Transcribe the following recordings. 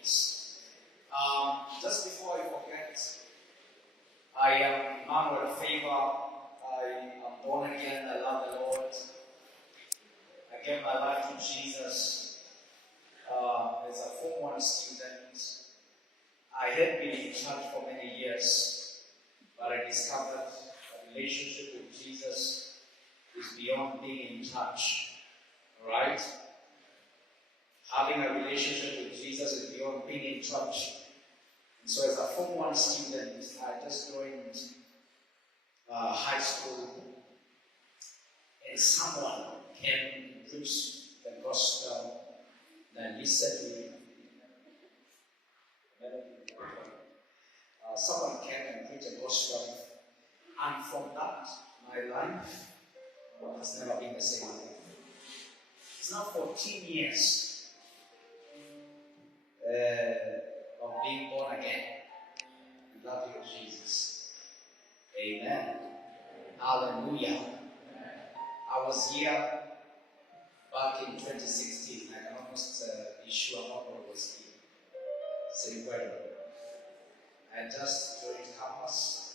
years. Just before I forget, I am Emmanuel Favor. I am born again. I love the Lord. I gave my life to Jesus as a Form 1 student. I had been in church for many years, but I discovered that relationship with Jesus is beyond being in church. Alright? Having a relationship with Jesus is beyond being in church. And so as a Form 1 student, I just joined high school, and someone came and preached the gospel, and I listened to him. Someone came and preached the gospel, and from that, my life has never been the same. It's now 14 years of being born again. I love you, Jesus. Amen. Hallelujah. I was here back in 2016. I can almost be sure nobody was here. It's incredible. I just joined campus.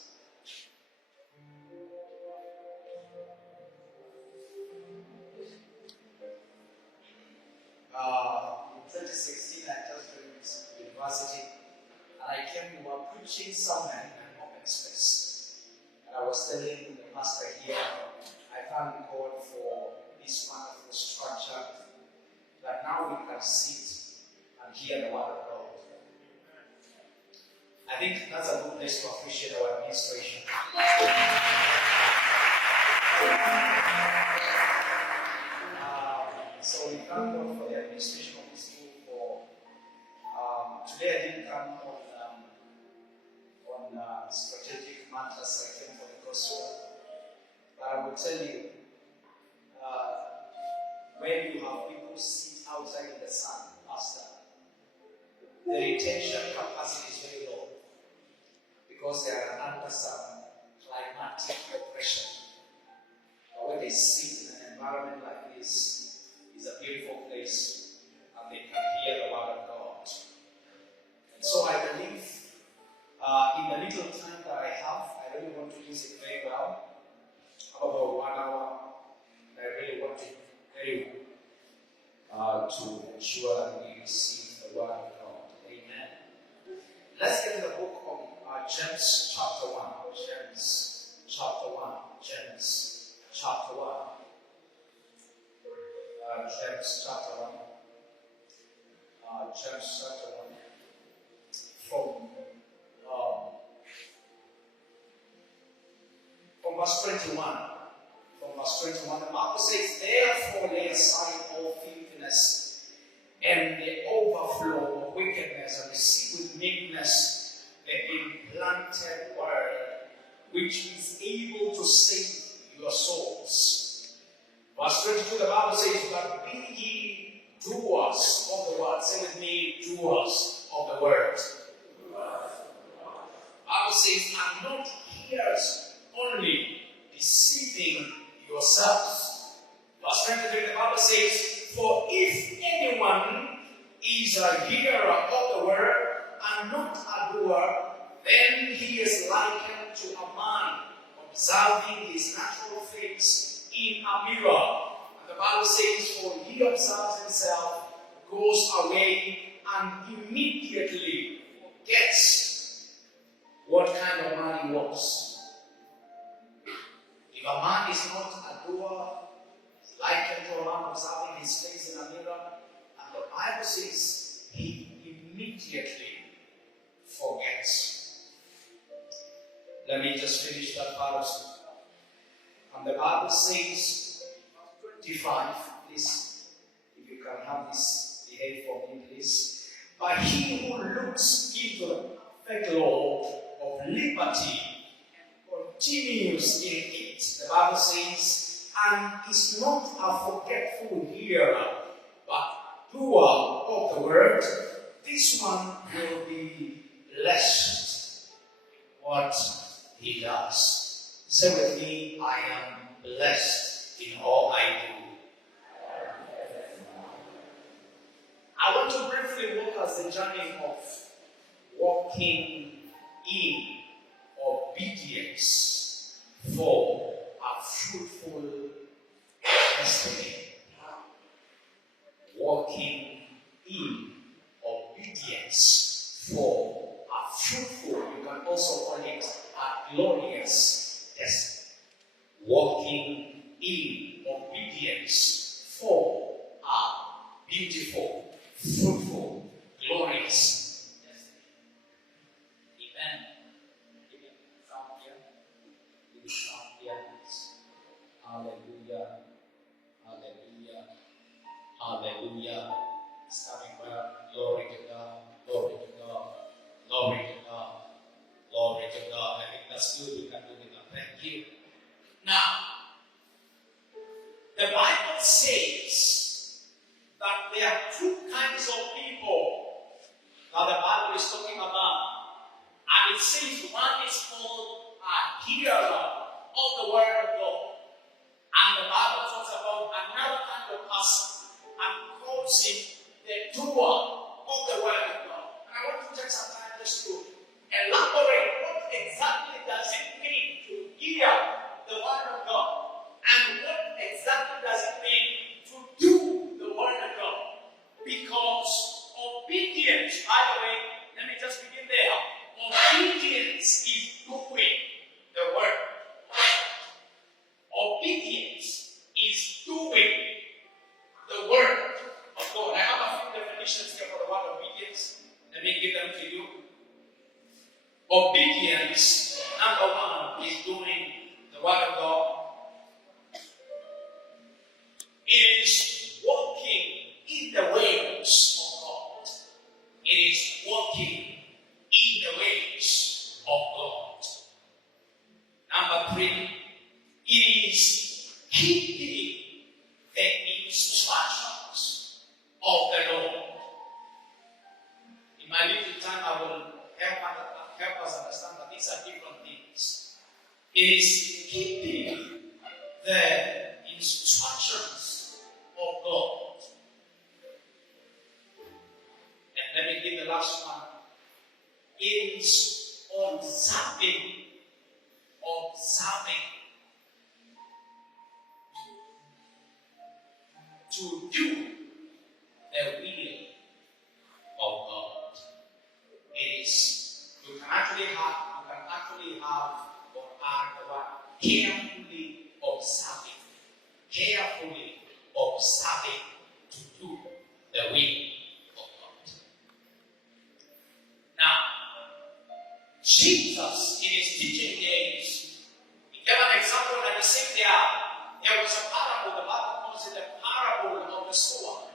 In 2016, I just joined university, and I came to a preaching somewhere in an open space. And I was telling the pastor here, I thank God for this wonderful structure that now we can sit and hear the word of God. I think that's a good place to appreciate our administration. So we thank God for the administration of this school. Today I didn't come on strategic matters. I came for the gospel. But I will tell you, when you have people sit outside in the sun, Pastor, the retention capacity is very low because they are under some climatic oppression. But when they sit in an environment like this, it's a beautiful place and they can hear the word of God. And so I believe in the little time that I have, I really want to use it very well. About 1 hour, and I really want to ensure that we receive the word of God. Amen. Let's get to the book of James chapter 1. James chapter 1. James chapter 1. James chapter 1. James chapter 1. From verse 21. From verse 21, the Bible says, "Therefore lay aside all filthiness and the overflow of wickedness, and receive with meekness the implanted word, which is able to save your souls." Verse 22, the Bible says, "But be ye doers of the word." Say with me, doers of the word. Bible says, "And not hearers only, deceiving yourselves." Verse 23, the Bible says, "For if anyone is a hearer of the word and not a doer, then he is likened to a man observing his natural face in a mirror." And the Bible says, "For he observes himself, goes away, and immediately forgets what kind of man he was." If a man is not a doer, he's likened to a man observing his face in a mirror, and the Bible says he immediately forgets. Let me just finish that part. And the Bible says, 25, please, if you can have this, behave for me, please. "But he who looks into the perfect law of liberty continues in it," the Bible says, "and is not a forgetful hearer, but doer of the word, this one will be blessed what he does." Say with me, "I am blessed in all I do." I want to briefly walk look at the journey of walking in obedience for a fruitful destiny. Walking in obedience for a fruitful, you can also call it a glorious destiny. Walking in obedience for a beautiful, fruitful, glorious destiny. Amen. Give me sound here. Give me sound here, please. Hallelujah. Hallelujah. Hallelujah. Starting well. Glory to God. Glory to God. Glory to God. Glory to God. I think that's good. We can do it. Thank you. Now, the Bible says that there are two kinds of people that the Bible is talking about. And it says one is called a hearer of the word of God. And the Bible talks about another kind of person and calls him the doer of the word of God. And I want to take some time just to elaborate what exactly does it mean to hear the word of God, and what exactly does it mean to do the word of God. Because obedience, by the way, let me just begin there. Obedience is doing the word. Obedience is doing the word of God. I have a few definitions here for the word obedience. Let me give them to you. Obedience, number one, is doing the word of God. Is walking in the ways of God. It is walking in the ways of God. Number three, it is keeping the instructions of the Lord. In my little time, I will help us understand that these are different things. It is keeping the instructions of God. And let me give the last one. It is observing to do the will of God. It is, you can actually have or add the word carefully observing to do the will of God. Now, Jesus in his teaching days, he gave an example and he said there was a parable. The Bible calls it the parable of the sower.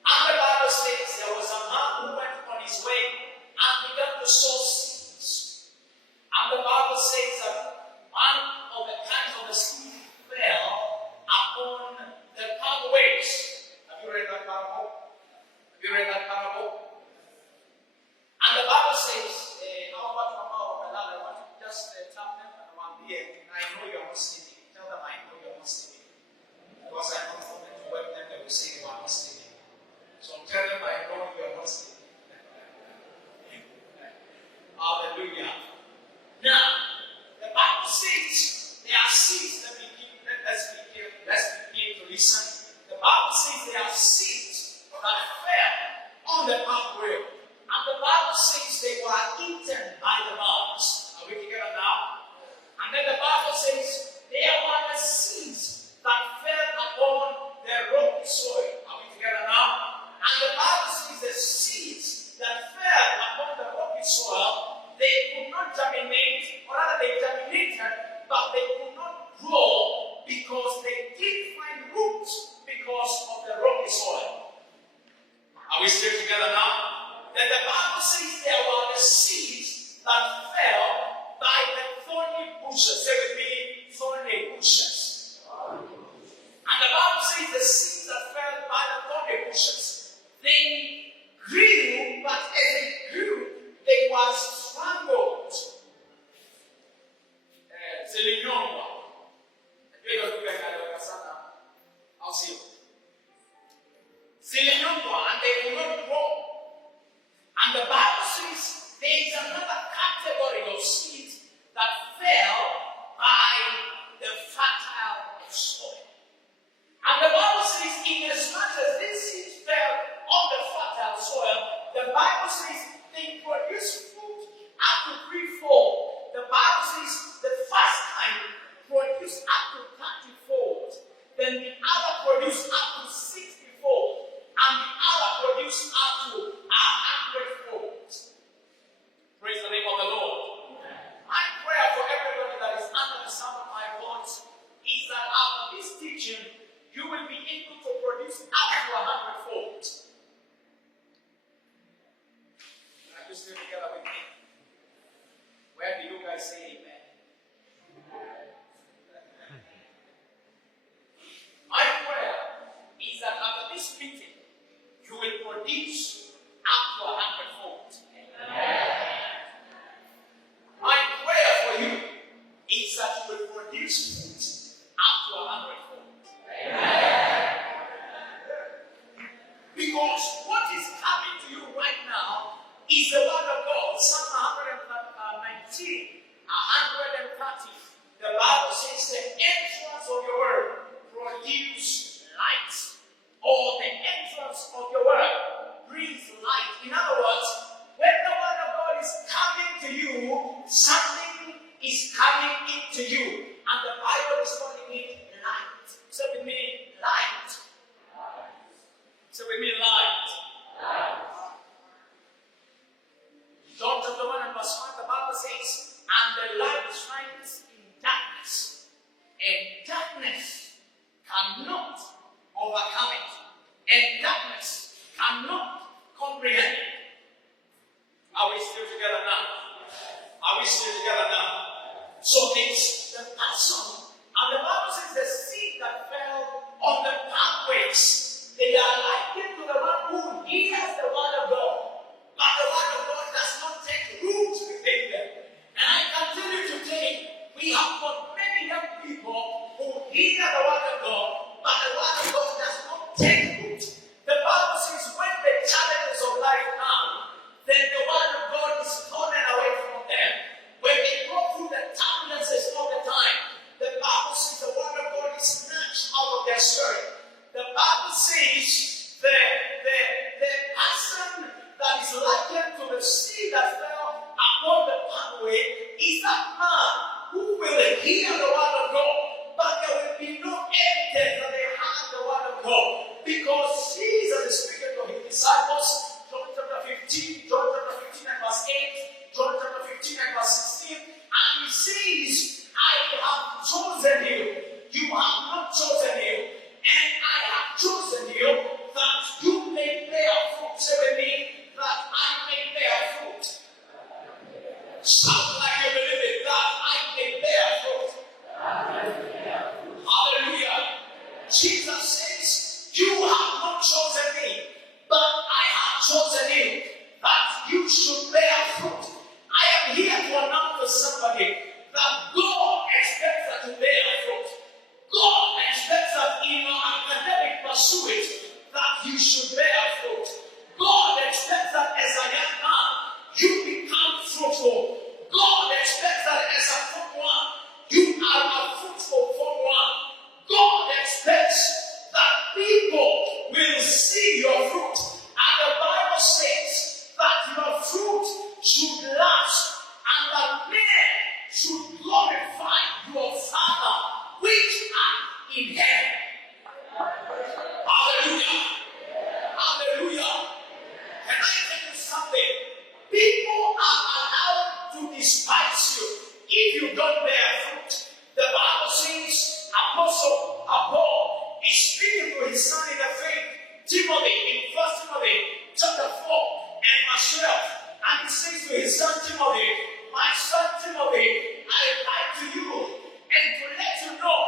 And the Bible says there was a man who went on his way and began to sow seeds. And the Bible says that one of the kinds of the seed fell upon the pathways. Have you read that parable? And the Bible says, how about I want to just tap them and one here. I know you're not sleeping. Tell them I know you're not sleeping. Because I'm not going to web them, they will say you are not sleeping. So tell them I know you're not sleeping. Hallelujah. Now, the Bible says there are seeds. Let's begin to listen. The Bible says there are seeds that fell on the pathway. And the Bible says they were eaten by the birds. Are we together now? And then the Bible says there were the seeds that fell upon the rocky soil. Are we together now? And the Bible says the seeds that fell upon the rocky soil, they could not germinate, or rather they germinated, but they could not grow because they didn't find roots because of the rocky soil. Are we still together now? Then the Bible says there were the seeds that fell by the thorny bushes. Say with me, thorny bushes. And the Bible says the seeds that fell by the thorny bushes, they grew, but as they grew, they were strangled. I'll see you. And they will not grow. soil, the Bible says they produce fruit up to threefold. The Bible says the first kind produced up to 30-fold. Then the other produced up to 60-fold. And the other produced up to 100-fold. Praise the name of the Lord. My prayer for everybody that is under the sound of my voice is that after this teaching, you will be able to produce up to 100-fold. Are you still together with me? Where do you guys say amen? My prayer is that after this meeting, you will produce up to 100-fold. My prayer for you is that you will produce fruit up to 100-fold. Because what is coming to you right now is the word of God. Psalm 119, 130. The Bible says the entrance of your word produce light. Or the entrance of your word brings light. In other words, when the word of God is coming to you, something is coming into you. And the Bible is calling it light. So with me, light. So with me, light. John chapter 1 and verse 1, the Bible says, and the light shines in darkness, and darkness cannot overcome it, and darkness cannot comprehend it. Are we still together now? Are we still together now? So it's the person, and the Bible says the seed that fell on the pathways, they are likened to the one who hears the word of God, but the word of God does not take root within them. And I can tell you today, we have got many young people who hear the word of God, but the word of God does not take root. The Bible says when the challenges of life come, then the word of God is stolen away from them. When they go through the turbulences all the time, the Bible says the word of God is snatched out of their spirit. The Bible says the person that is likened to the seed that fell upon the pathway is that man who will hear the word of God, but there will be no evidence that they heard the word of God, because Jesus is speaking to his disciples. John chapter 15 and verse 8, John chapter 15 and verse 16, and he says, I have chosen you, you have not chosen you, and I have chosen you that you may bear fruit. Say with me, that I may bear fruit. Sound like you believe it, that I may bear fruit. Hallelujah. Jesus says, you have not chosen me, but I have chosen you, that you should bear fruit. I am here to announce to somebody that God expects us to bear fruit. God expects that in your academic pursuit that you should bear fruit. God expects that as a young man you become fruitful. God expects that as a form one you are a fruitful form one. God expects that people will see your fruit. And the Bible says that your fruit should last and that men should glorify your Father which art in heaven. Hallelujah. Hallelujah. Can I tell you something? People are allowed to despise you if you don't bear fruit. The Bible says Apostle Paul is speaking to his son in the faith, Timothy, in 1 Timothy chapter 4 and verse 12. And he says to his son Timothy, my son Timothy, I write to you and to let you know,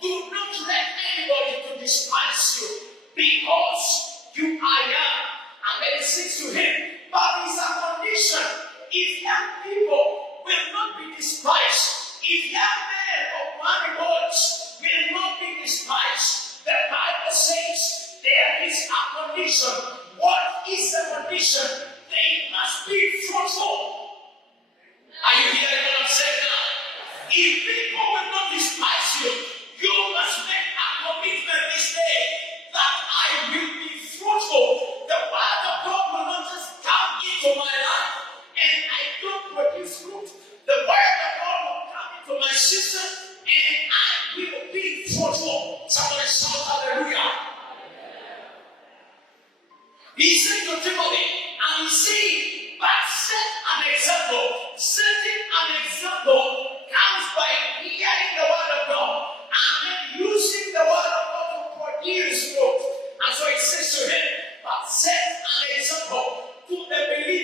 do not let anybody to despise you because you are young. And then he says to him, but it's a condition. If young people will not be despised, if young men of one boys will not be despised, the Bible says there is a condition. What is the condition? They must be fruitful. Are you hearing what I'm saying now? If people will not despise you, you must make a commitment this day that I will be fruitful. The word of God will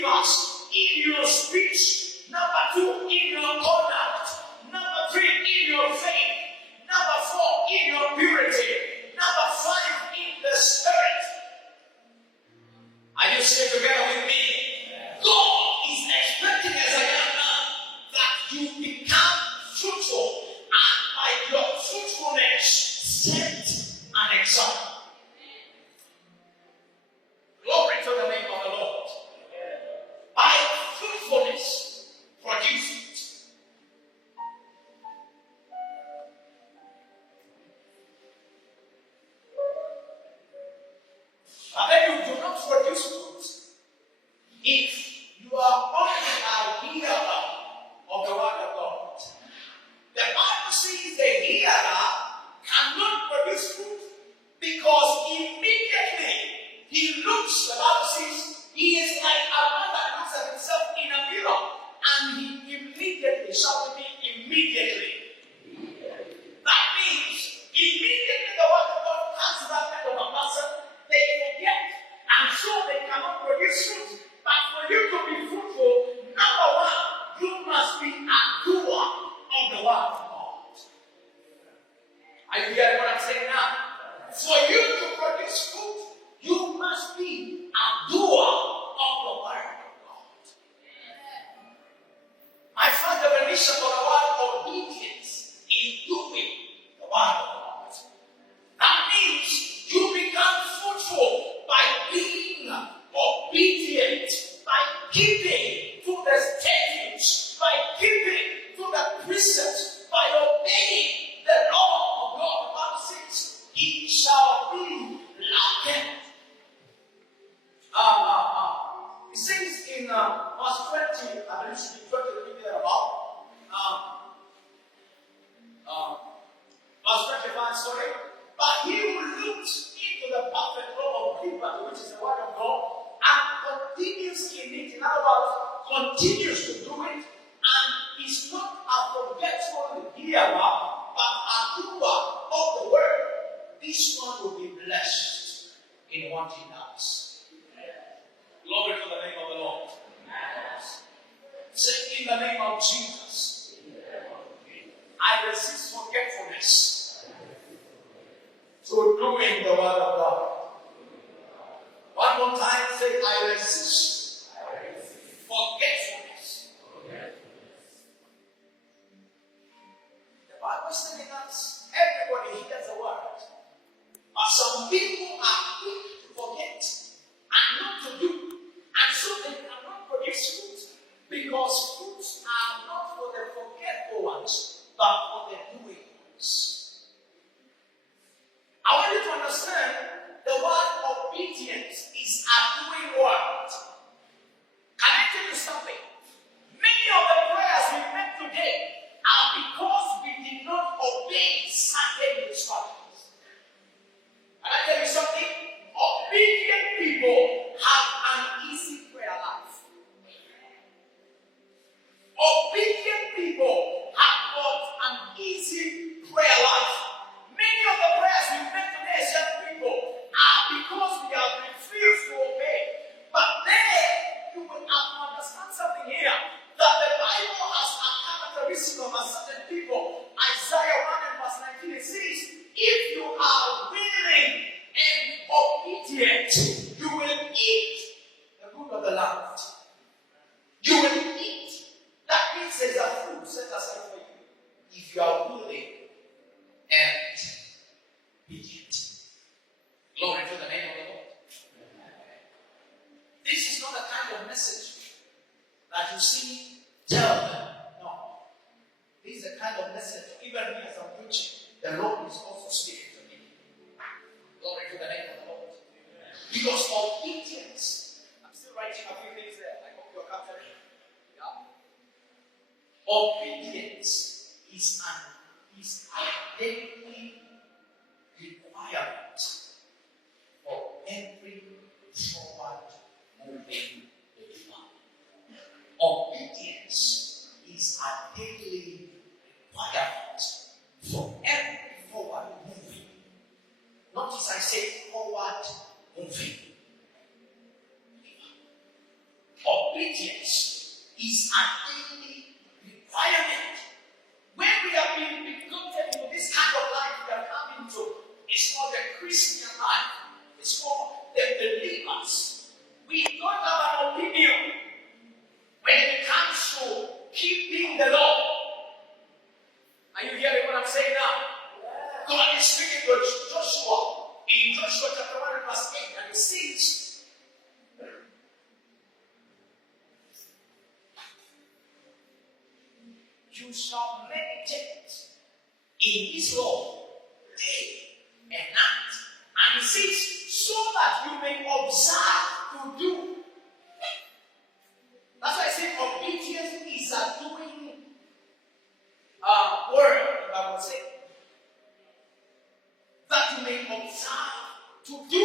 believers in your speech. Number 2, in your conduct. Number 3, in your faith. Number 4, in your purity. Number 5, in the spirit. Are you still together with me? God is expecting as a young man that you become fruitful, and by your fruitfulness set an example. Glory to the name of the Lord. By fruitfulness produce it. And then you do not produce fruit if you are only a hearer of the word of God. The Bible says the hearer cannot produce fruit because immediately he looks, the Bible says, he is like a man that looks at himself in a mirror, and he immediately, shout with me, immediately. That means immediately the word of God comes to that kind of a person, they forget, and so they cannot produce fruit. But for you to be fruitful, number 1, you must be a doer of the word of God. Are you hearing what I'm saying now? For you to produce fruit, you must be a doer of the word of God. My first definition for the word obedience is doing the word of God. That means you become fruitful by being obedient, by keeping to the statutes, by keeping to the precepts, by obeying the law of God. The Bible says, "He shall be likened." It says in verse 20, I believe it should be 20, maybe thereabout. Verse 25, sorry. But he who looks into the perfect law of liberty, which is the word of God, and continues in it, in other words, continues to do it, and is not a forgetful hearer, but a doer of the word, this one will be blessed in what he does. Glory to the name of the Lord. Say, in the name of Jesus, I resist forgetfulness through doing the word of God. One more time, say, I resist forgetfulness. The Bible is telling us everybody hears the word, but some people are quick to forget and not to do, and so they cannot produce fruit, because fruits are not for the forgetful ones, but for the doing ones. I want you to understand the word obedience is a doing word. Can I tell you something? Many of the prayers we make today are because we did not obey certain instructions. Can I tell you something? Obedient people have an easy prayer life. Obedient people have got an easy prayer life. Many of the prayers we make today as young people are because we have refused to obey. But then you will have to understand something here, that the Bible has a characteristic of a certain people. Isaiah 1 and verse 19, it says, if you are willing and obedient, you will eat the good of the land. You will eat. That means there's a food set aside for you if you are willing and obedient. Glory to the name of the Lord. This is not the kind of message that you see, tell them. No. This is the kind of message, even me as I'm preaching, the Lord is also speaking to me. Glory to the name of the Lord. Because obedience, I'm still writing a few things there. I hope you're capturing. Yeah. Obedience is a daily requirement for every forward moving believer. Obedience is a daily requirement for every forward moving. Notice I say forward moving believer. obedience is a daily requirement. When we have been begotten into this kind of life we are coming to, it's called the Christian life. It's called the believers. We don't have an opinion when it comes to keeping the law. Are you hearing what I'm saying now? God is speaking to Joshua in Joshua chapter 1 verse 8, and he says, you shall meditate in this law day and night. And he says, so that you may observe to do. That's why I say obedience is a doing word, I would say. That you may observe to do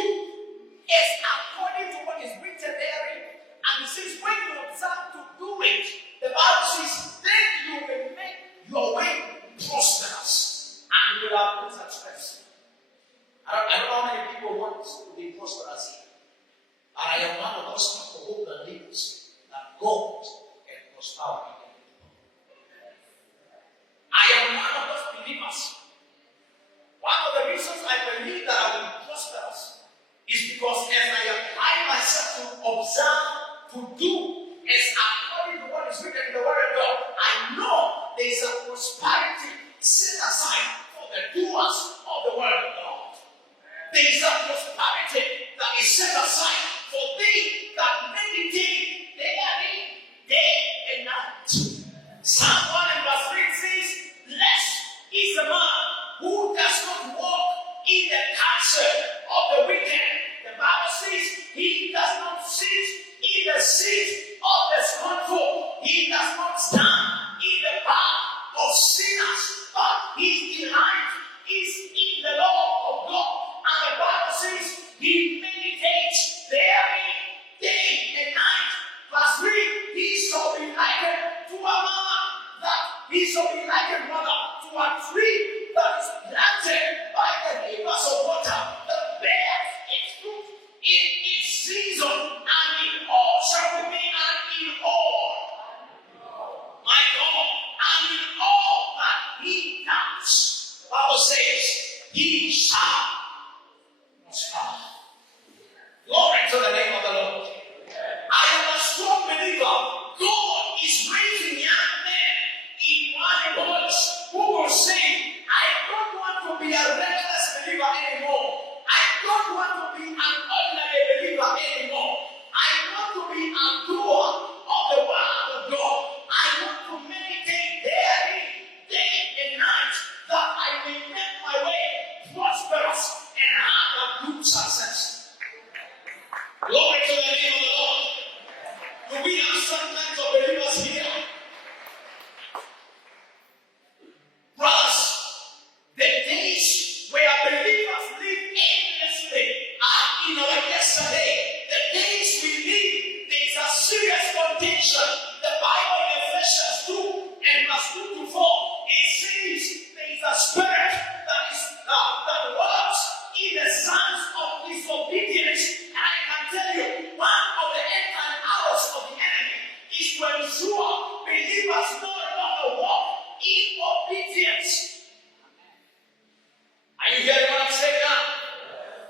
as according to what is written therein. And it says, when you observe to do it, the Bible says, then you will make your way prosperous and you will have good success. I don't know how many people want to be prosperous here. And I am one of those people who believes that God can prosper people. I am one of those believers. One of the reasons I believe that I will be prosperous is because as I apply myself to observe, to do, as according to what is written in the Word of God, I know there is a prosperity set aside for the doers of the Word of God. There is a prosperity that is set aside for thee that meditate therein day and night. Psalm 1 and verse 3 says, blessed is the man who does not walk in the counsel of the wicked. The Bible says he does not sit in the seat of the scornful. He does not stand in the path of sinners, but his delight is in the law of God. And the Bible says he meditates therein day and night. Verse 3, he shall be likened to a man that he shall be likened rather to a tree that is planted by the rivers of water, that bears its fruit in its season, and in all shall remain, and in all, my God, and in all that he does. The Bible says, he shall prosper. Glory to the name of the Lord. I am a strong believer. God is raising young men in one voice who will say, I don't want to be a reckless believer anymore. I don't want to be an ordinary believer anymore. I want to be a doer of the word of God. I want to meditate therein day and night, that I may make my way prosperous and have a good success. Glory to the name of the Lord. Do we have some kinds of believers here? Brothers, the days where believers live endlessly are in our yesterday. The days we live, there is a serious contention. The Bible in Ephesians 2 and verse 2 to 4, it says there is a spirit that works in the sons of disobedience. And I can tell you, one of the end time hours of the enemy is to ensure believers no longer walk in obedience. Are you hearing what I'm saying now?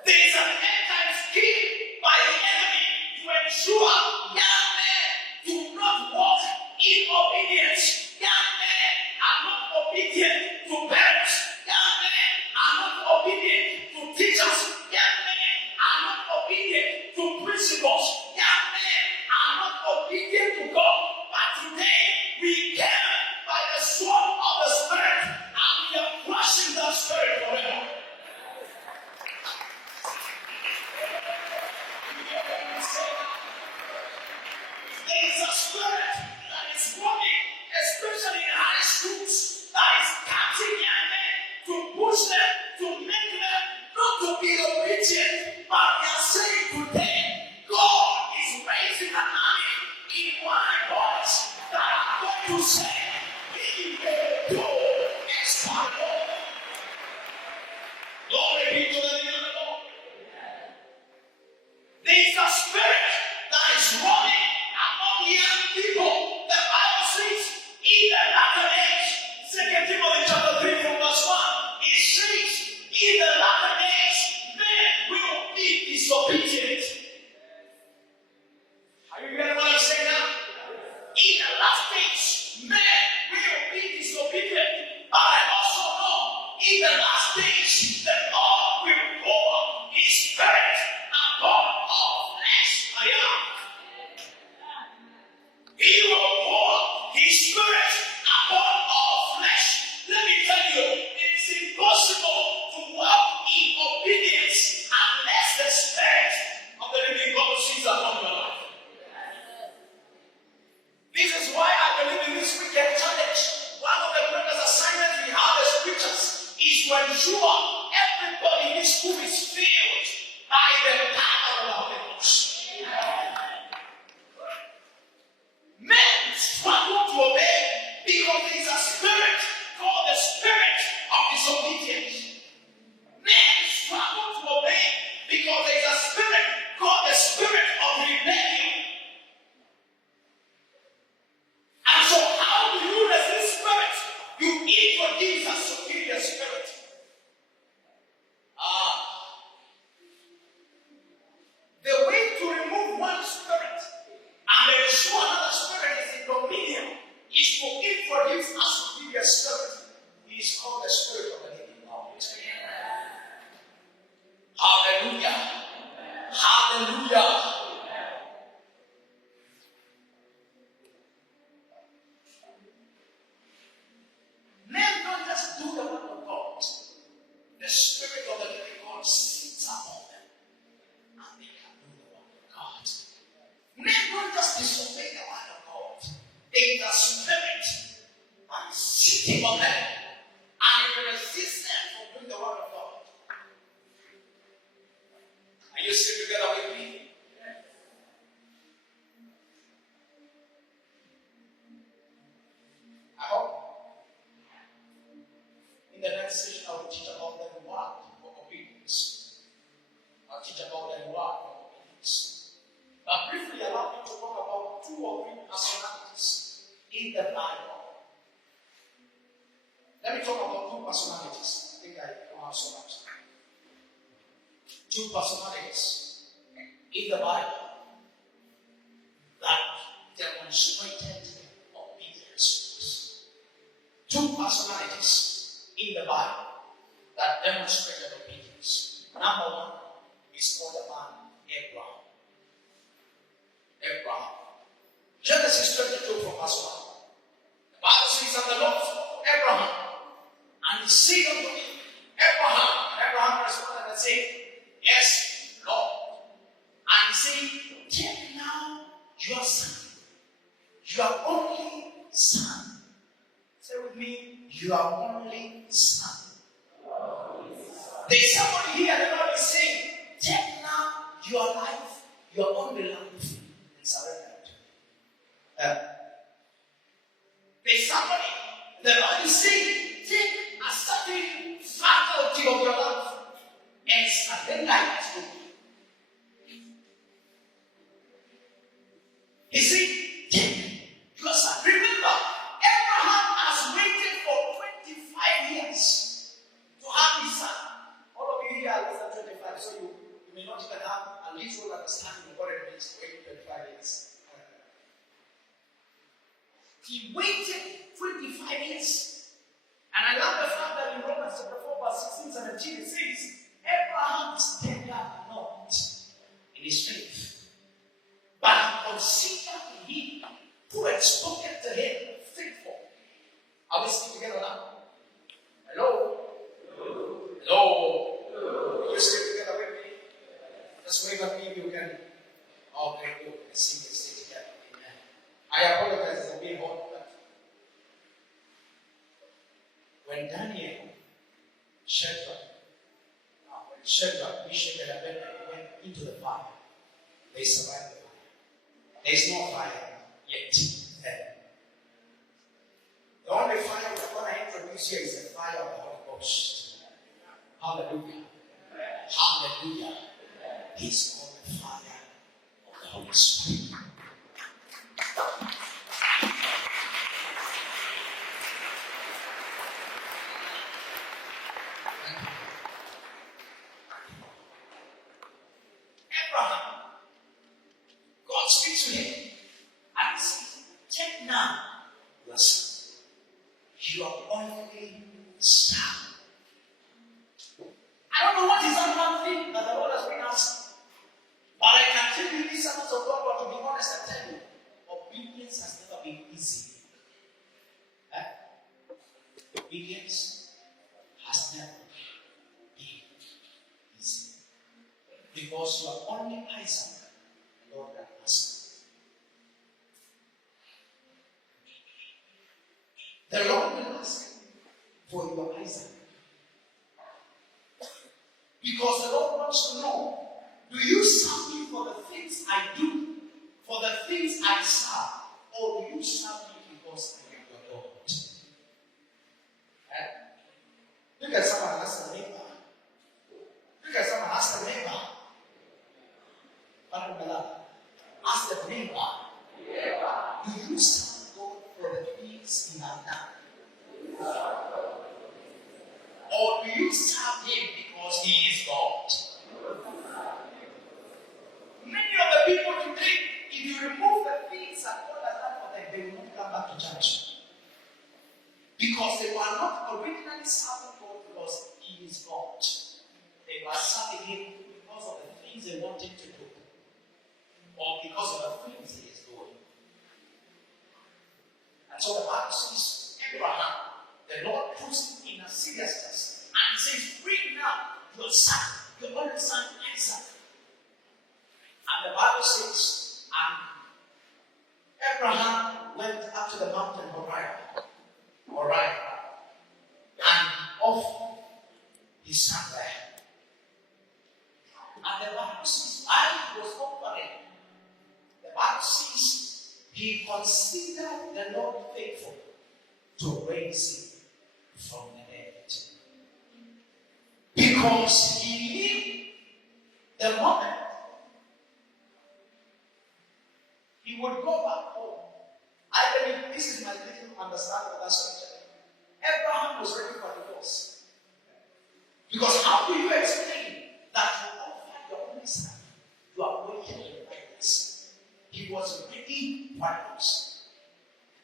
There is an end time scheme by the enemy to ensure young men do not walk in obedience. Young men are not obedient to parents. Young men are not obedient to teachers. Young men are not obedient to principals. Young men are not obedient to God. But today we can, by the sword of the Spirit, and we are crushing that spirit forever. There is a spirit that is working, especially in high schools, that is catching young men to push them, to make them not to be obedient. But we are saying today, God is raising an army in one voice that are going to say, be a do expand. Glory be to the name of the Lord. There is a spirit that is running among young in the Bible. Let me talk about two personalities. I think I don't have so much time. Two personalities in the Bible that demonstrated obedience. Two personalities in the Bible that demonstrated obedience. Number one is called the man Abraham. Abraham. Genesis 22 from verse 1. The Bible says, and the Lord spoke to Abraham, and he said unto him, Abraham. Abraham responded and said, yes, Lord. And he said, take now your son, your only son. Say with me, your only son. There's somebody here, the Lord is saying, take now your life, your only life, and surrender it. There's somebody, the Lord is saying, take a certain faculty of your life and surrender it to me. He said, take your son. Remember, Abraham has waited for 25 years to have his son. All of you here are less than 25, so you may not even have a little understanding of what it means to wait 25 years. He waited 25 years. And I love the fact that in Romans chapter 4, verse 16, 17, it says, Abraham stepped up not in his faith, but he considered him who had spoken to him faithful. Are we still together now? Hello? Hello? Are you still together with me? Just wave at me if you can. Okay, good. I see you stay together. Amen. I apologize, it's a bit hot, but when Daniel, Shadrach, Meshach, and Abednego went into the fire, they survived the fire. There is no fire yet. The only fire we're going to introduce here is the fire of the Holy Ghost. Hallelujah. Hallelujah. He's called the fire of the Holy Spirit. Obedience has never been easy. Because you are only Isaac, Lord that asked. The Lord will ask for your Isaac. Because the Lord wants to know, do you serve me for the things I do, for the things I serve, or do you serve me because I am your Lord? Look at someone and ask the neighbor. Look at someone and ask the neighbor. Ask the neighbor. Do you serve God for the things you have done? Or do you serve Him because He is God? Many of the people today, if you remove the things that God has done for them, they will not come back to church. Because they were not originally serving God because He is God. They were serving Him because of the things they wanted to do, or because of the things He is doing. And so the Bible says, Abraham, the Lord puts him in a serious test, and says, bring now your son, your only son Isaac. And the Bible says, and Abraham went up to the mountain Moriah, and offered his son there. And the Bible says, while he was offering, the Bible says he considered the Lord faithful to raise him from the dead. Because he knew the moment he would go back home I believe this is my little understanding of that scripture. Abraham was ready for divorce. Because how do you explain that you offer your only son? You are waiting in repentance. He was ready for divorce.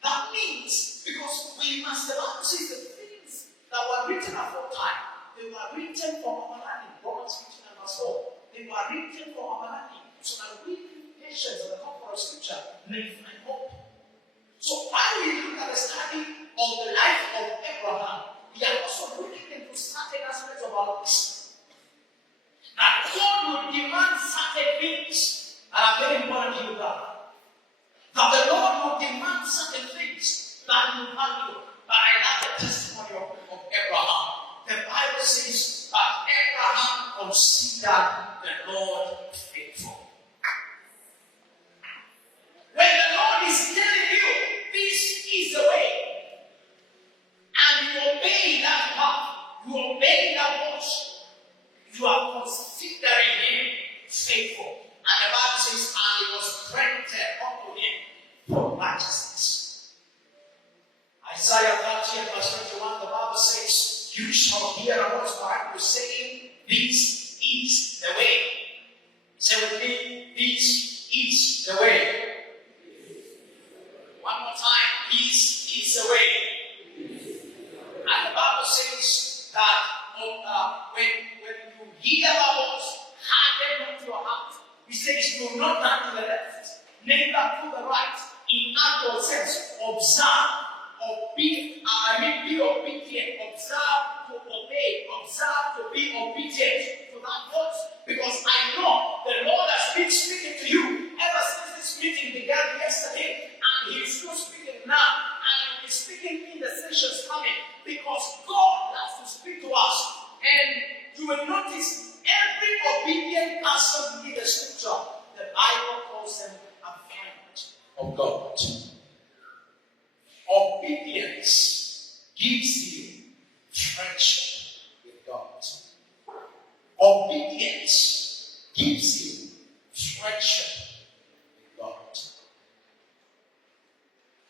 That means, because we must, the Bible says the things that were written aforetime, they were written for our learning. Romans 15 and verse 4. They were written for our learning, so that we, patients of the comfort of scripture, may find hope. So while we look at the study of the life of Abraham, we are also looking into certain aspects of our lives. That God will demand certain things that are very important to you, God. That the Lord will demand certain things that you value. But I love the testimony of Abraham. The Bible says that Abraham considered the Lord faithful. When the Lord is telling you, this is the way, and you obey that path, you obey that voice, you are considering him faithful. And the Bible says, and he was credited unto him for righteousness. Isaiah 30 and verse 21, the Bible says, you shall hear a voice behind you saying, this is the way. Say with me, this is the way. One more time, this is the way. And the Bible says that when you hear that voice, harden not your heart. He says, do not turn to the left, neither to the right. In other sense, observe, or be obedient. Observe to obey. Observe to be obedient to that voice. Because I know the Lord has been speaking to you ever since this meeting began yesterday. And He is still speaking now. And He is speaking in the sessions coming. Because God loves to speak to us. And you will notice every obedient person in the scripture, the Bible calls them a friend of God. Obedience gives you friendship with God. Obedience gives you friendship with God.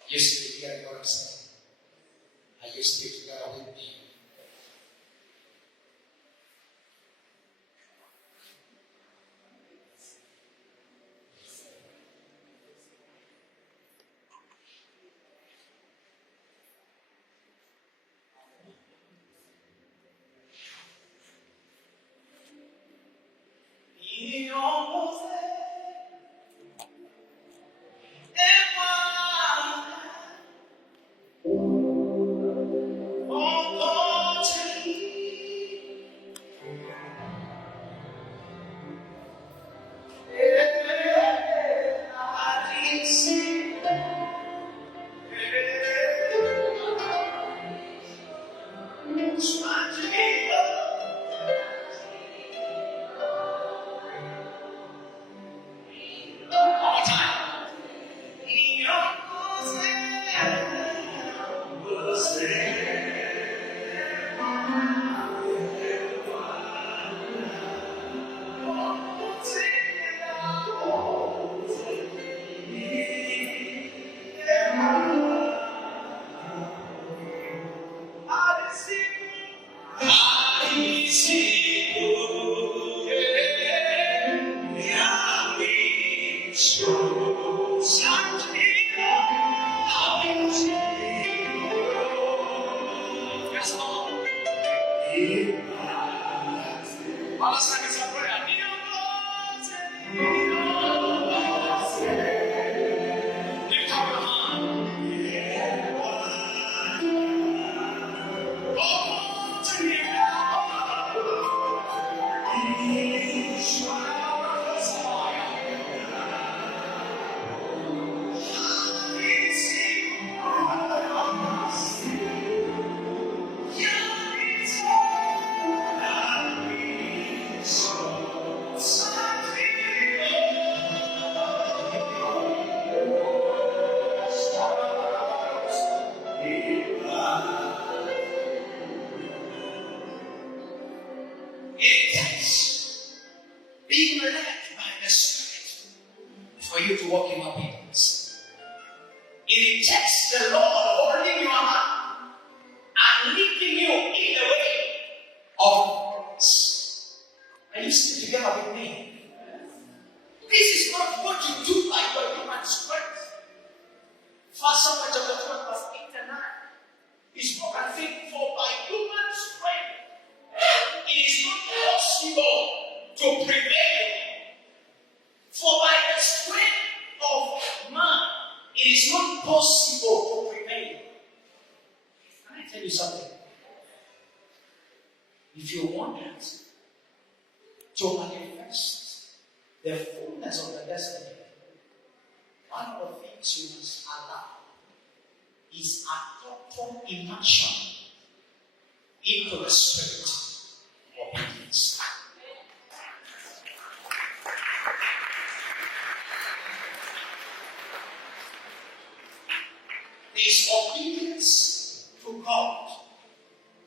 You still hearing what I'm saying? Are you still together with me? Oh, It takes the Lord holding your hand and leading you in the way of progress. Are you still together with me? This is not what you do by your human strength. First Samuel chapter 12 verse 8 and 9. He spoke and said, for by human strength it is not possible to prevail. For by the strength of man it is not possible to prevail. Can I tell you something? If you want it to manifest the fullness of the destiny, one of the things you must allow is a total immersion into the spirit of obedience. There is obedience to God.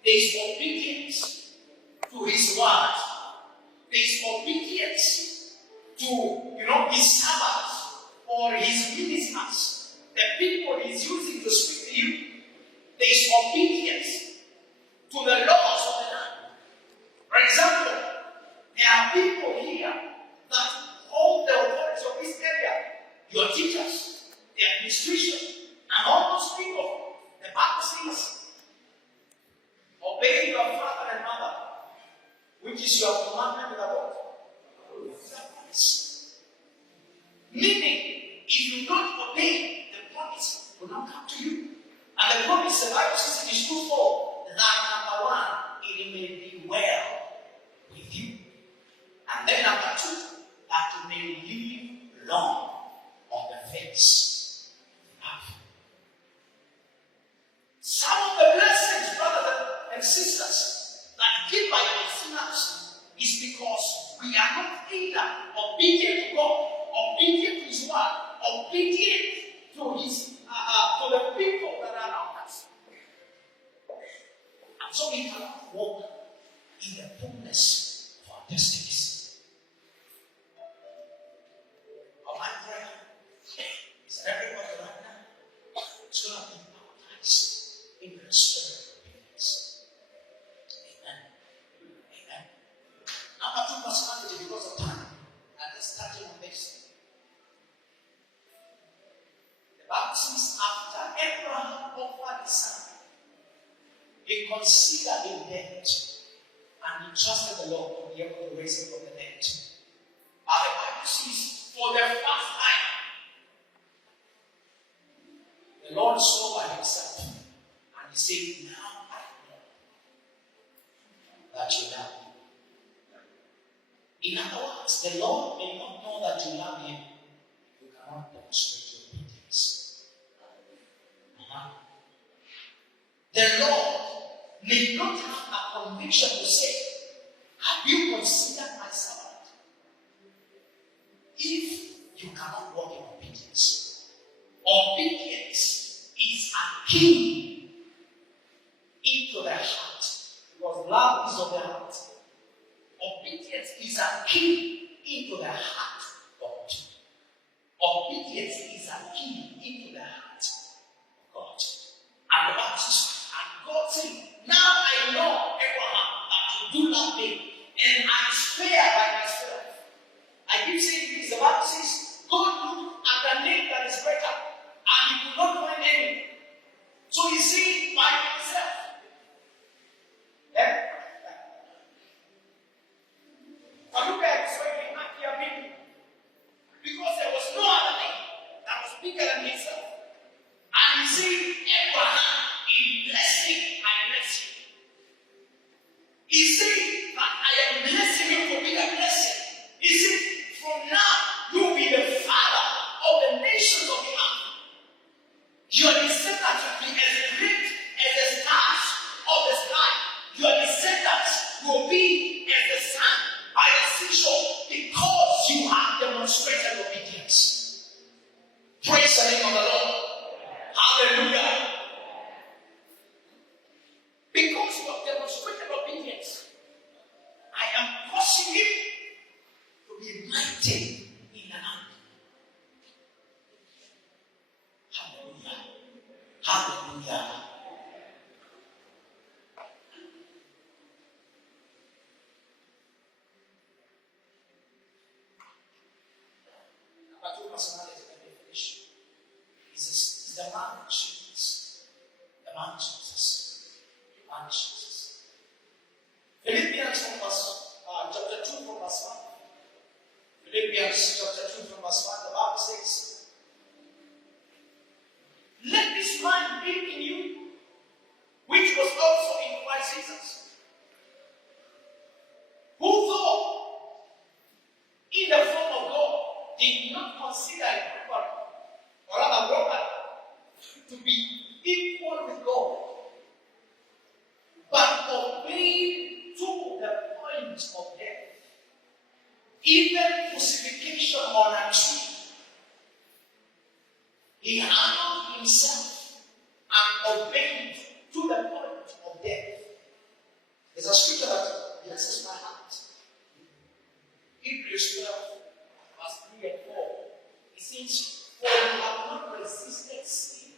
There is obedience to His word. There is obedience to, His servants or His ministers, the people He's using to speak to you. There is obedience to the laws of the land. For example, there are people here that hold the authority of this area. Your teachers, the administration, and all those people. The Bible says, obey your father and mother, which is your commandment with the Lord. Meaning, if you don't obey, the promise will not come to you. And the promise, the Bible says it is twofold. That number one, it may be well with you. And then number two, that you may live long on the face of the earth. Some of the blessings, brothers and sisters, that give by listeners is because we are not either obedient to God, obedient to His word, obedient to His to the people that are around us. And so we cannot walk in the fullness of our destinies. But my prayer is that everybody right now is going to be baptized in the spirit of obedience. Amen. Amen. I'm not too personality because of time. I'm just touching on this. The Bible says after Abraham offered his son, he considered him dead and he trusted the Lord to be able to raise him from the dead. But the Bible says for the first time, the Lord saw by himself and he said, now I know that you love me. In other words, the Lord may not know that you love him. You cannot demonstrate your obedience. The Lord may not have a conviction to say, have you considered my servant? If you cannot walk in obedience, obedience is a key into the heart. Because love is of the heart. Obedience is a key into the heart of God. Obedience is a key into the heart of God. And the Bible says, and God said, now I know, Abraham, that you do love me, and I swear by myself. I keep saying this, the Bible says, God looked at the name that is greater, and he could not find any. So he said, by myself. But look at this way, he might hear me. Because there was no other name that was bigger than himself. And he said, Abraham, in blessing, I bless you. He said that I am blessing you to be a blessing. He said, from now, you will be the father of the nations of the earth. Your descendants will be as great as the stars of the sky. Your descendants will be as the sun by the seashore because you have demonstrated obedience. Praise the name of the Lord. Hallelujah. Because you have demonstrated obedience, I am causing you to be mighty in the land. Hallelujah. Hallelujah. Number two personality definition is the man Jesus. The man Jesus. The man Jesus. Philippians chapter 2 from verse 1. Philippians chapter 2 from verse 1, the Bible says, let this mind be in you, which was also in Christ Jesus, who though in the form of God did not consider it proper, or rather proper, to be equal with God, but obeyed to the point of death, even crucifixion on a tree. He humbled himself and obeyed to the point of death. There's a scripture that blesses my heart. Hebrews 12, verse 3 and 4. It says, for you have not resisted sin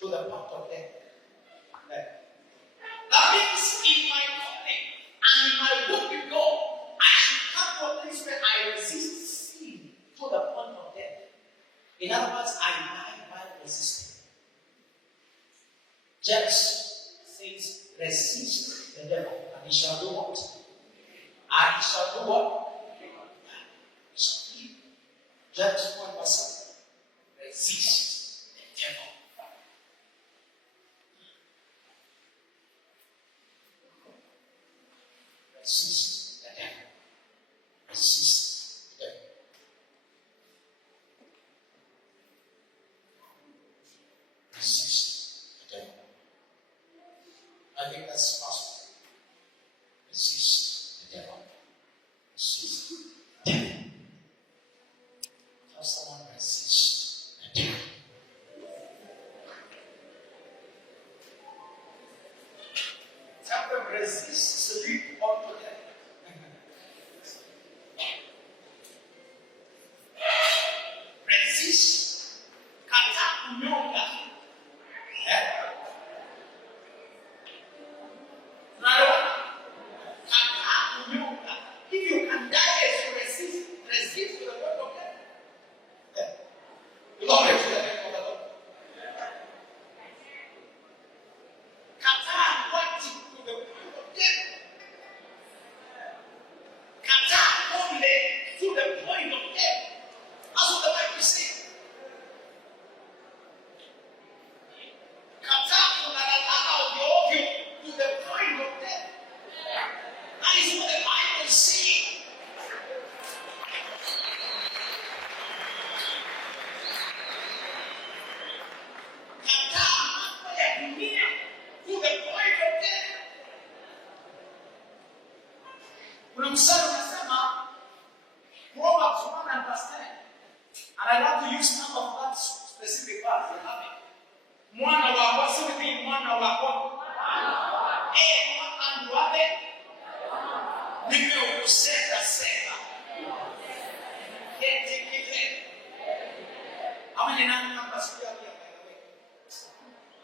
to the point of death. That means in my calling and in my walk with God, I should come to a place where I resist sin to the point of death. In other words, I die by resisting. James says, resist the devil, and he shall do what? And he shall do what? He shall flee. James 1 verse 7. Resist the devil. Resist the devil. Resist the devil. Resist the devil. I think that's possible. Resist the devil. Resist the devil. Tell someone, resist the devil. Tell them, resist sleep unto death. Resist. Kata kunyonga. If you can die as you resist to the point of death. Glory to the name of the Lord. Kata wanting to the point of death. Kata only to the point of death. That's what the Bible says. Kata kunalalama ovyo to the point of death. That is what the Bible says. Kata mambo ya dunia to the point of death. Kuna mstari unasema Proverbs 1 and verse 10. And I want to use some of that specific verse you have it. Mwana wa wasuri mwana wa kwa. Mwana wale nimeukuseta sema. Kete. Ama ni nani kama siku yake by the way?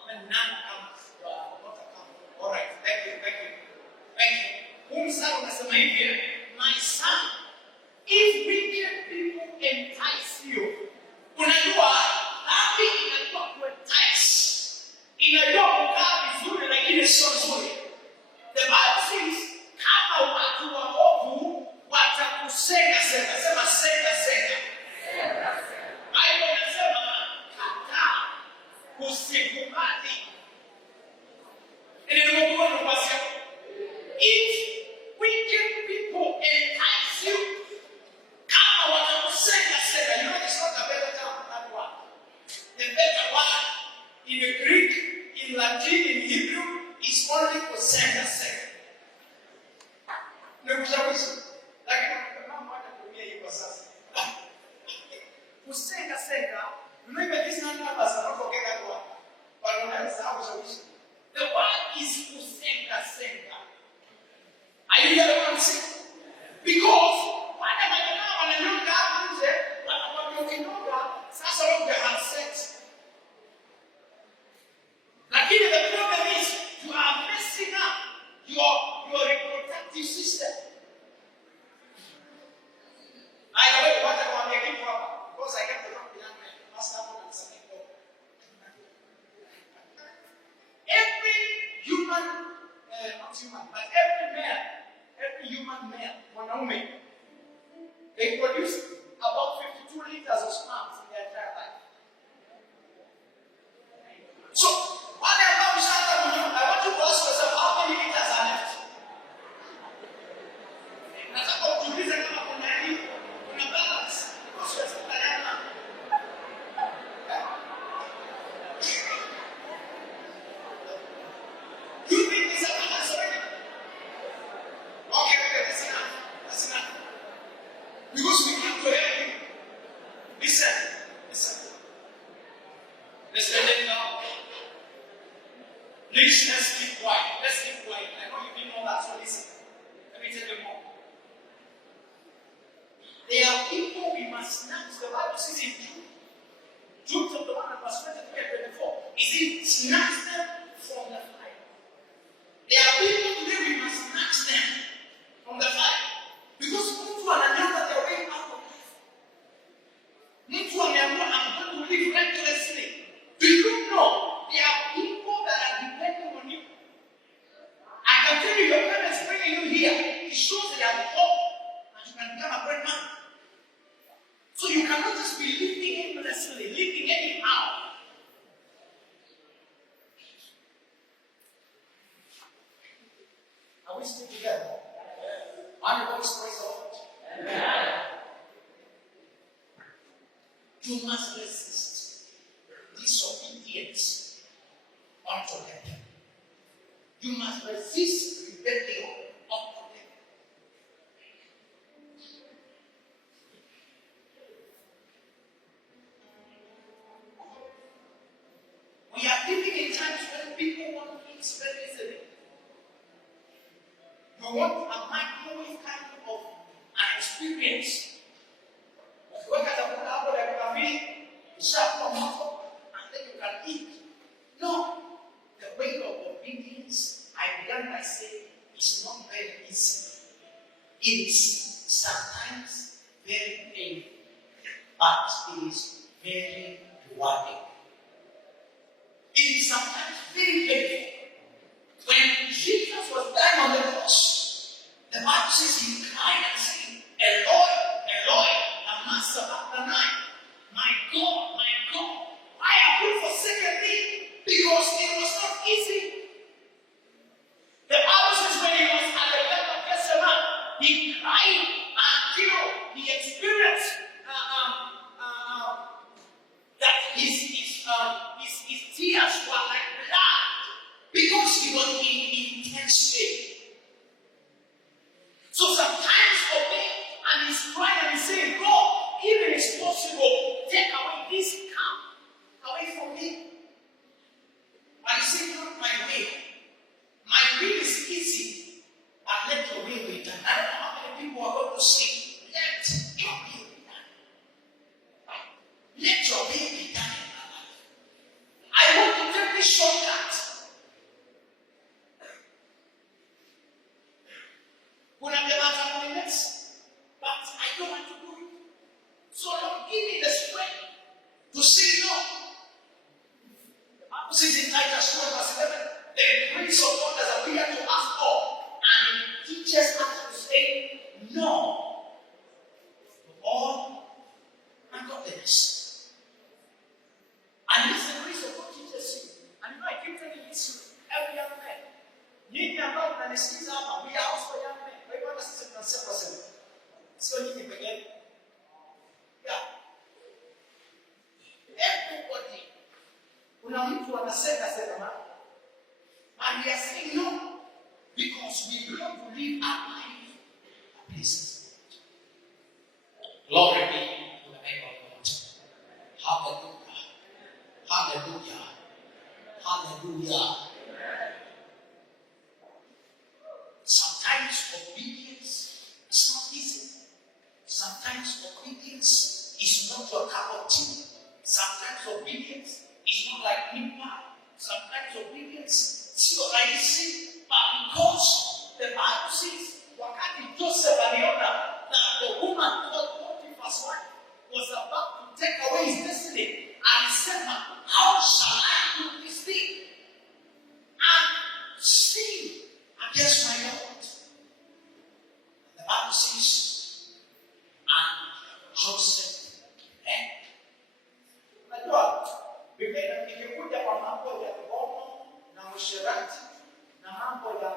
Ama ni nani kama siku not account. All right, thank you. Mstari unasema hivi, my son, if wicked people entice you. Unajua dhambi inajua kuentice. Inajua kukaa vizuri lakini sio nzuri. The Bible says kama watu waovu watakusega. Sema sega. Bible inasema kataa, usikubali. Ndio nafasi yako. If wicked people entice you, kama watakusega, you know it's not a better term than one. The better one in the Greek, in Latin, in Hebrew is only kusega. Nikushawishi, lakini kama watatumia hiyo kwa sasa. Kusega, remember this not numbers are not forget one. But unaweza kushawishi. The word is kusega. Are you hearing what I'm saying? Because wale wanyama wananyonga hapo nje, wanakwambia ukinyonga, sasa wewe handset. human. But every human male, mwanaume, they produce about 52 liters of sperm in their entire life. So, wale ambao mshaka mwenyewe, I want you to ask yourself, how many liters are left? Nataka ujiulize kama kuna balance. Because you're still alive. You think there's a balance already? Okay, that's enough. That's enough. Because we have to help you. Listen. Let's let it down. Please, let's keep quiet. I know you didn't know that, so listen. Let me tell you more. There are people we must snatch. The Bible says in Jude chapter 1 and verse 23 and 24. It says, snatch them from the fire. There are people today we must snatch them from the fire. Because mtu ananyanga their way out of life. Mtu ameamua, I'm going to live recklessly. Do you know there are people that are depending on you? I can tell you, your parents bringing you here, it shows they have hope that you can become a great man. So you cannot just be living aimlessly, living anyhow. Are we still together? Are you going to praise the Lord? You must resist disobedience unto them. You must resist rebellion unto them. We are living in times when people want things very easily. You want a microwave kind of an experience. Work at a apple like a fish, sharp tomato, and then you can eat. No, the way of obedience, I began by saying, is not very easy. It is sometimes very painful, but it is very rewarding. It is sometimes very painful. When Jesus was dying on the cross, the Bible says he cried and said, Eloi, Eloi, lama sabachthani. My God, why have you forsaken me? Because it was not easy. The Bible says when he was at the Garden of Gethsemane, he cried until he experienced that his tears were like blood because he was in intense pain. So sometimes obey and he's crying and he's saying, God, if it is possible, take away this cup away from me. And he said, not my way. My will is easy, but let your will be done. I don't know how many people are going to say, let your will be done. Let your will be done in my life. I want to take this shortcut. When I'm about 20 minutes, but I don't want to do it. So Lord, give me the strength to say no. The Bible says in Titus 4 verse 11, the grace of God has appeared to us all, and it teaches us to say no to all ungodliness. And this is the grace of God teaches you. And you know, I keep telling this to every young man. Nyinyi ambao mnanisikiza hapa, we are also young men. Kwa hivyo hata sisi tunasema sema. Sio nyinyi pekee. Yeah. Everybody. Kuna mtu anasema and we are saying no because we want to live our life at places. Glory be to the name of God. Hallelujah. Hallelujah. Hallelujah. Sometimes obedience is not easy. Sometimes obedience is not your cup of tea. Sometimes obedience is not like milk. Sometimes obedience is not like easy. But because the Bible says, wakati Joseph aliona that the woman called Potiphar's wife was about to take away his destiny, and he said, how shall I do this thing? And sin against ikikuja kwa mambo ya ngono na usherati na mambo ya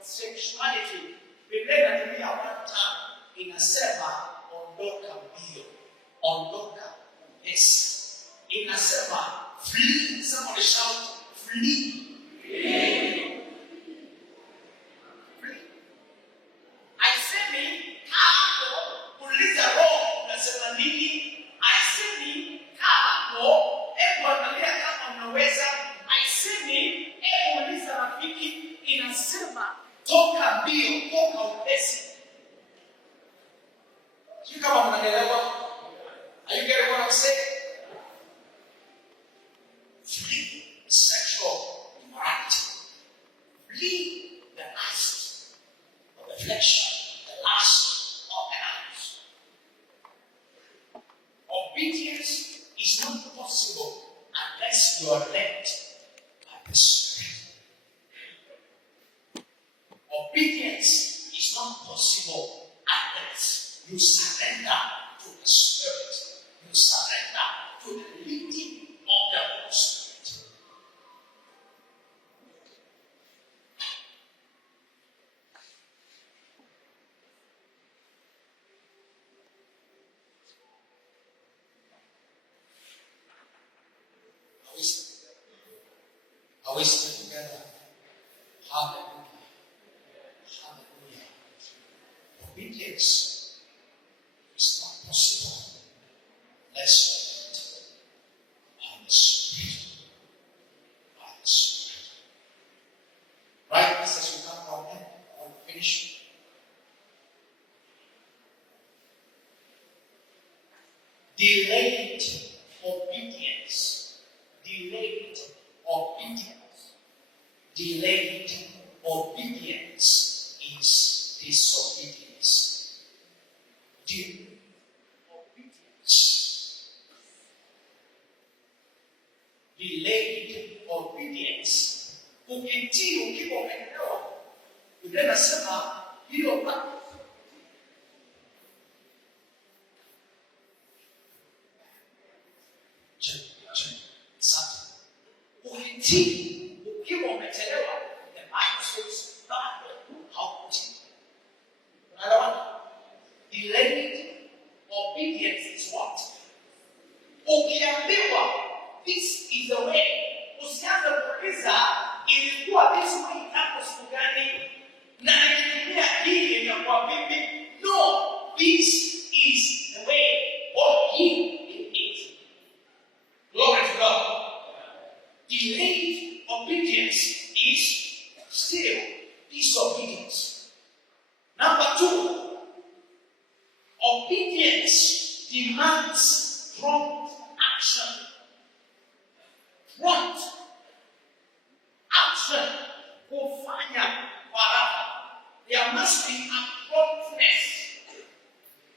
sexuality, Biblia inatumia one term, inasema ondoka mbio, ondoka upesi. Inasema flee. Somebody shout flee. Haisemi hapo uliza roho unasema nini. Haisemi hapo hebu angalia kama unaweza. Haisemi hebu uliza rafiki. Inasema toka mbio, toka upesi. Sio kama mnaelewa? Are you getting what I'm saying? Flee sexual immorality. Flee the lust of the flesh, the lust of the eyes. Obedience is not possible unless you are led by the Spirit. Obedience is not possible unless you surrender to the Spirit. You surrender to the leading of the Holy Spirit. Are we still together? Hallelujah. Hallelujah. Obedience is not possible unless you are by the Spirit. By the Spirit. Right? This as we come to our end, I want to finish. Delayed obedience. Delayed obedience. Delayed obedience is disobedience. Delayed obedience. Delayed obedience. Ukitii ukiwa umeelewa, Biblia inasema hilo bado. Sasa ukitii ukiwa umechelewa, the Bible says bado haukutii. Unaelewa? Delayed obedience is what? Ukiambiwa this is the way, usianze kuuliza ilikuwa this way hapo siku gani na nikitumia hii inakuwa vipi. No, this is the way. What he is. Glory to God. Delayed obedience is still disobedience. Number 2, obedience demands prompt action. Prompt action. Kufanya kwa haraka. There must be a promptness.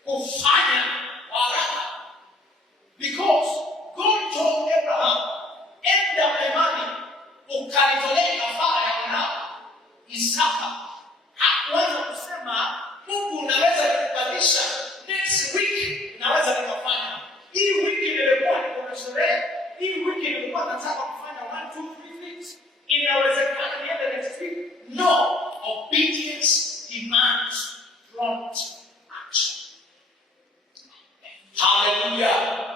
Kufanya kwa haraka. Because God told Abraham, enda mlimani ukanitolee kafara ya mwanao Isaka. Hakuweza kusema Mungu unaweza kubadilisha next week, naweza nikafanya. Hii wiki nilikuwa niko sherehe, hii wiki nilikuwa nataka kufanya 1 2 3 things. Inawezekana niende next week. No, obedience demands prompt action. Hallelujah.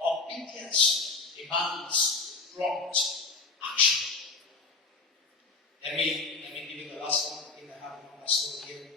Obedience demands prompt action. Let me give you the last one. I think I have one last one here.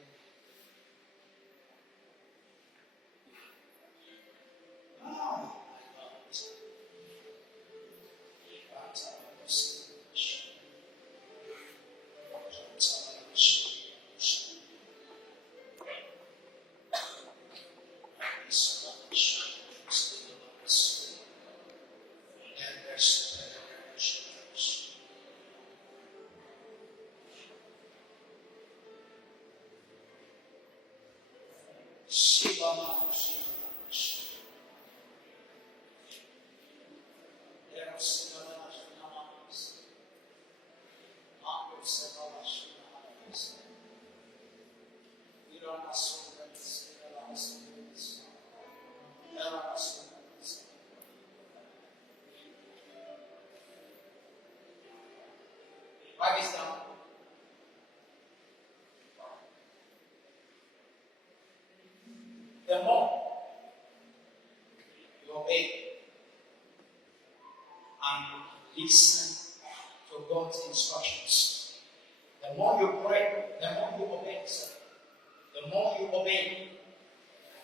the more you obey and listen to God's instructions. The more you pray, the more you obey. The more you obey,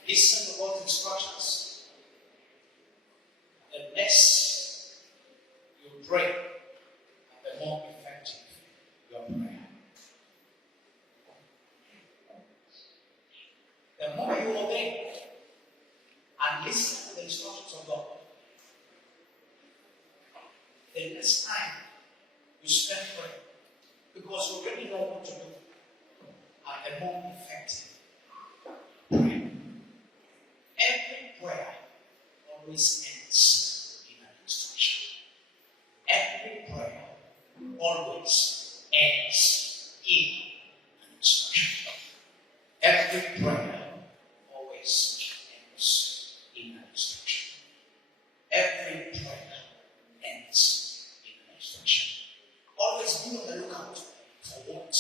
listen to God's instructions, the less you pray, and the more effective your prayer. The more you obey and listen to the instructions of God, the less time you spend praying, because you already know what to do, and the more effective prayer. Every prayer always ends in an instruction. Every prayer always ends in an instruction. Every prayer always ends in an instruction. Every prayer ends in an instruction. Always be on the lookout for what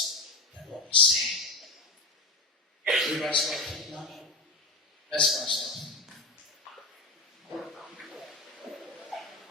the Lord is saying. Everybody's got to keep now. Let's go.